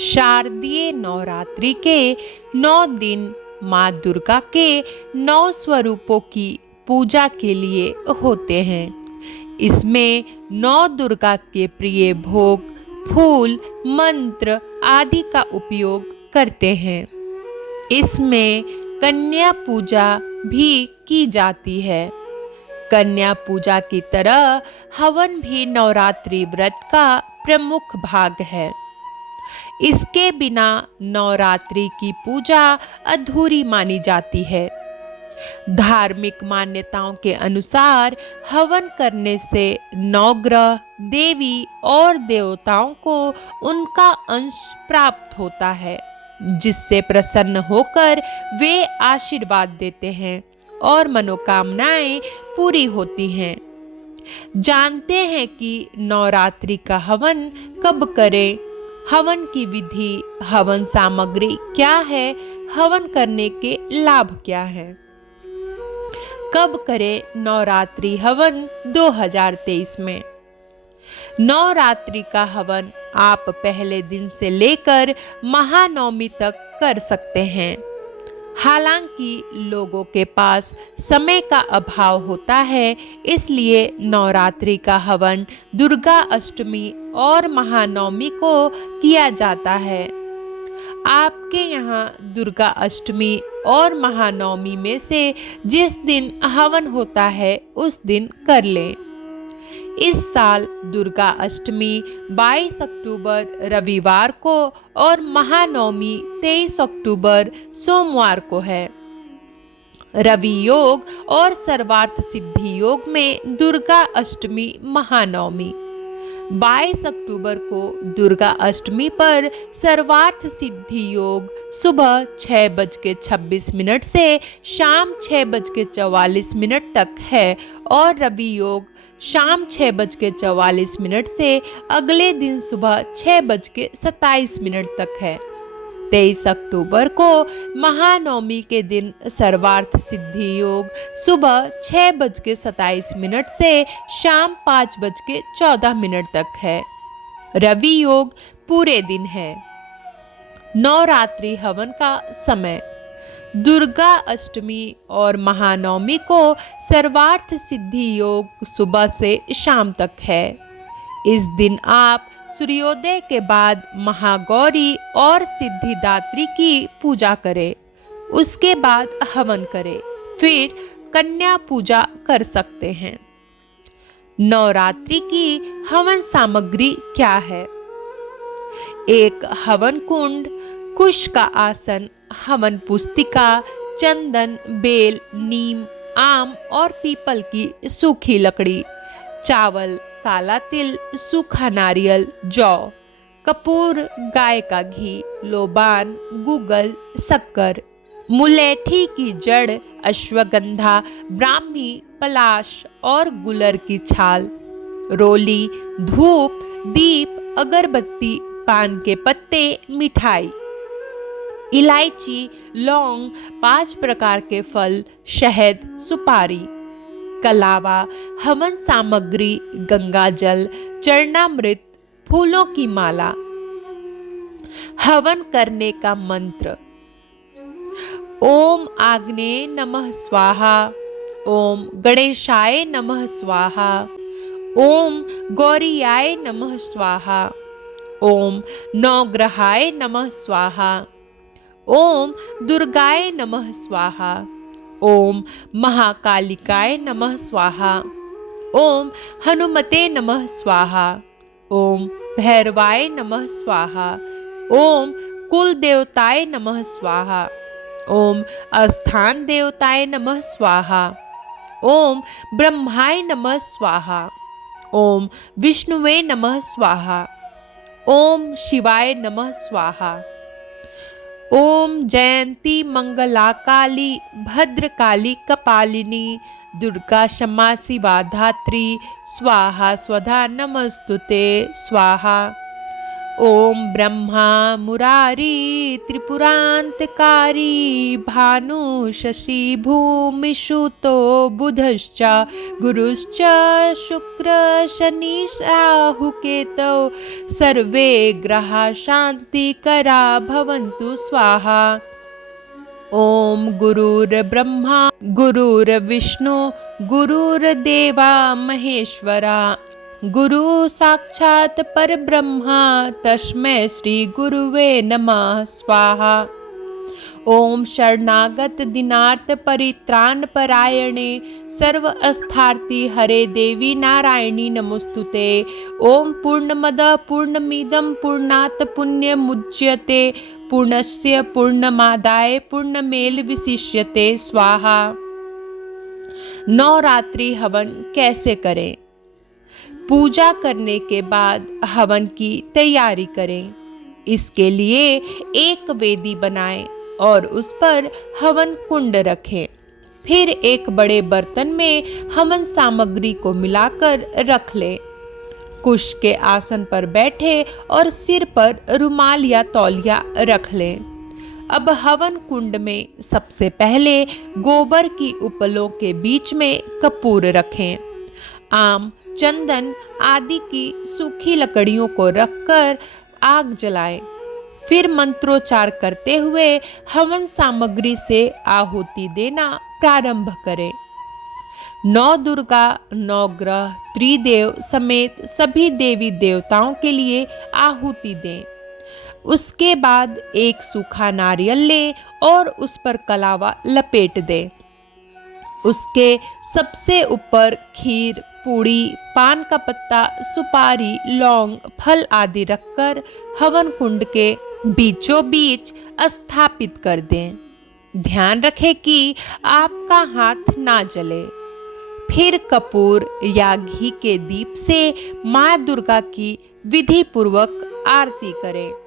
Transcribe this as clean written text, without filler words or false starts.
शारदीय नवरात्रि के 9 दिन माँ दुर्गा के 9 स्वरूपों की पूजा के लिए होते हैं। इसमें 9 दुर्गा के प्रिय भोग, फूल, मंत्र आदि का उपयोग करते हैं। इसमें कन्या पूजा भी की जाती है। कन्या पूजा की तरह हवन भी नवरात्रि व्रत का प्रमुख भाग है। इसके बिना नवरात्रि की पूजा अधूरी मानी जाती है। धार्मिक मान्यताओं के अनुसार हवन करने से नवग्रह, देवी और देवताओं को उनका अंश प्राप्त होता है, जिससे प्रसन्न होकर वे आशीर्वाद देते हैं और मनोकामनाएं पूरी होती हैं। जानते हैं कि नवरात्रि का हवन कब करें, हवन की विधि, हवन सामग्री क्या है, हवन करने के लाभ क्या हैं। कब करें नवरात्रि हवन 2023 में। नवरात्रि का हवन आप पहले दिन से लेकर महानवमी तक कर सकते हैं। हालांकि लोगों के पास समय का अभाव होता है, इसलिए नवरात्रि का हवन दुर्गा अष्टमी और महानवमी को किया जाता है। आपके यहाँ दुर्गा अष्टमी और महानवमी में से जिस दिन हवन होता है उस दिन कर लें। इस साल दुर्गा अष्टमी 22 अक्टूबर रविवार को और महानवमी 23 अक्टूबर सोमवार को है। रवि योग और सर्वार्थ सिद्धि योग में दुर्गा अष्टमी महानवमी। 22 अक्टूबर को दुर्गा अष्टमी पर सर्वार्थ सिद्धि योग सुबह 6:26 से शाम 6:44 तक है और रवि योग शाम 6:44 से अगले दिन सुबह 6:27 तक है। 23 अक्टूबर को महानवमी के दिन सर्वार्थ सिद्धि योग सुबह 6:27 से शाम 5:14 तक है। रवि योग पूरे दिन है। नवरात्रि हवन का समय। दुर्गा अष्टमी और महानवमी को सर्वार्थ सिद्धि योग सुबह से शाम तक है। इस दिन आप सूर्योदय के बाद महागौरी और सिद्धिदात्री की पूजा करें, उसके बाद हवन करें, फिर कन्या पूजा कर सकते हैं। नवरात्रि की हवन सामग्री क्या है? एक हवन कुंड, कुश का आसन, हवन पुस्तिका, चंदन, बेल, नीम, आम और पीपल की सूखी लकड़ी, चावल, काला तिल, सूखा नारियल, जौ, कपूर, गाय का घी, लोबान, गूगल, शक्कर, मुलेठी की जड़, अश्वगंधा, ब्राह्मी, पलाश और गुलर की छाल, रोली, धूप, दीप, अगरबत्ती, पान के पत्ते, मिठाई, इलायची, लौंग, 5 प्रकार के फल, शहद, सुपारी। कलावा, हवन सामग्री, गंगाजल, चरणामृत, फूलों की माला। हवन करने का मंत्र। ओम आग्नेय नमः स्वाहा, ओम गणेशाय नमः स्वाहा, ओम गौरीयाय नमः स्वाहा, ओम नवग्रहाय नमः स्वाहा, ओम दुर्गाय नमः स्वाहा, ओम महाकालिकाय नमः स्वाहा, ओम हनुमते नमः स्वाहा, ओम भैरवाय नमः स्वाहा, ओम कुल देवताय नमः स्वाहा, ओम अस्थान देवताय नमः स्वाहा, ओम ब्रह्माय नमः स्वाहा, ओम विष्णुवे नमः स्वाहा, ओम शिवाय नमः स्वाहा। ओम जयंती मंगला काली भद्रकाली कपालिनी दुर्गा क्षमा शिवा धात्री स्वाहा स्वधा नमस्तुते स्वाहा। ओम ब्रह्मा मुरारी त्रिपुरांतकारी भानु शशि भूमि सुतो बुधश्च गुरुश्च शुक्र शनि राहु केतौ सर्वे ग्रहा शांतिकरा भवन्तु स्वाहा। ओम गुरुर्ब्रह्मा गुरुर्विष्णु गुरुर्देवा महेश्वरा गुरु साक्षात् परब्रह्मा तस्मै श्री गुरुवे नमः स्वाहा। ओम शरणागत दीनार्थ परित्राण परायणे सर्व अस्थार्थी हरे देवी नारायणी नमोस्तुते। ओम पूर्णमद पूर्णमिदं पूर्णात् पुण्यमुच्यते पूर्णस्य पूर्णमादाय पूर्णमेवावशिष्यते स्वाहा। नवरात्रि हवन कैसे करें? पूजा करने के बाद हवन की तैयारी करें। इसके लिए एक वेदी बनाएं और उस पर हवन कुंड रखें। फिर एक बड़े बर्तन में हवन सामग्री को मिलाकर रख लें। कुश के आसन पर बैठे और सिर पर रुमाल या तौलिया रख लें। अब हवन कुंड में सबसे पहले गोबर की उपलों के बीच में कपूर रखें। आम चंदन आदि की सूखी लकड़ियों को रखकर आग जलाएं। फिर मंत्रोच्चार करते हुए हवन सामग्री से आहुति देना प्रारंभ करें। नौ दुर्गा नौ ग्रह त्रिदेव समेत सभी देवी देवताओं के लिए आहुति दें। उसके बाद एक सूखा नारियल लें और उस पर कलावा लपेट दें। उसके सबसे ऊपर खीर पूड़ी पान का पत्ता सुपारी लौंग फल आदि रखकर हवन कुंड के बीचों बीच स्थापित कर दें। ध्यान रखें कि आपका हाथ ना जले। फिर कपूर या घी के दीप से माँ दुर्गा की विधि पूर्वक आरती करें।